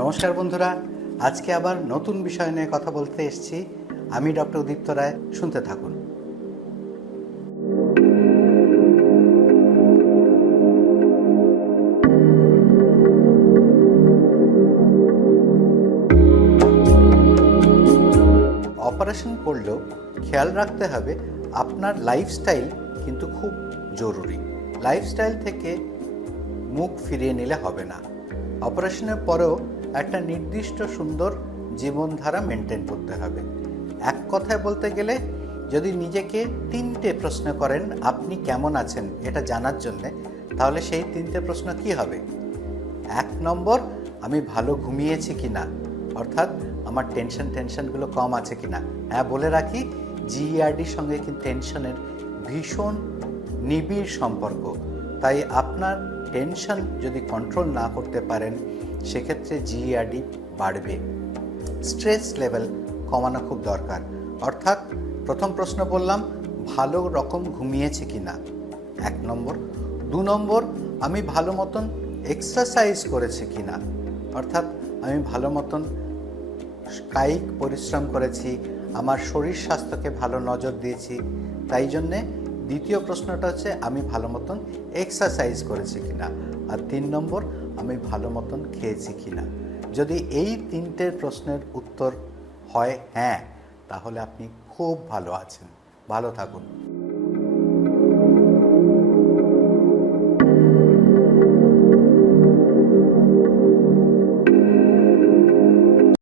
নমস্কার বন্ধুরা, আজকে আবার নতুন বিষয় নিয়ে কথা বলতে এসেছি। আমি ডক্টর উদীপ্ত রায়। শুনতে থাকুন। অপারেশন করলেও খেয়াল রাখতে হবে আপনার লাইফস্টাইল কিন্তু খুব জরুরি। লাইফস্টাইল থেকে মুখ ফিরিয়ে নিলে হবে না। অপারেশনের পরেও একটা নির্দিষ্ট সুন্দর জীবনধারা মেনটেন করতে হবে। এক কথায় বলতে গেলে যদি নিজেকে 3টে প্রশ্ন করেন আপনি কেমন আছেন এটা জানার জন্যে, তাহলে সেই 3টে প্রশ্ন কি হবে? 1 নম্বর, আমি ভালো ঘুমিয়েছি কি না, অর্থাৎ আমার টেনশনগুলো কম আছে কি না। হ্যাঁ, বলে রাখি জিইআরডির সঙ্গে কিন্তু টেনশনের ভীষণ নিবিড় সম্পর্ক। তাই আপনার টেনশন যদি কন্ট্রোল না করতে পারেন সেক্ষেত্রে জিইআরডি বাড়বে। স্ট্রেস লেভেল কমানো খুব দরকার। অর্থাৎ প্রথম প্রশ্ন বললাম ভালো রকম ঘুমিয়েছে কি না, 1 নম্বর। 2 নম্বর, আমি ভালো মতন এক্সারসাইজ করেছি কি না, অর্থাৎ আমি ভালো মতন কায়িক পরিশ্রম করেছি, আমার শরীর স্বাস্থ্যকে ভালো নজর দিয়েছি। তাই জন্যে দ্বিতীয় প্রশ্নটা হচ্ছে আমি ভালো মতন এক্সারসাইজ করেছি কি না। আর 3 নম্বর, আমি ভালো মতন খেয়েছি কি না। যদি এই 3টে প্রশ্নের উত্তর হয় হ্যাঁ, তাহলে আপনি খুব ভালো আছেন। ভালো থাকুন।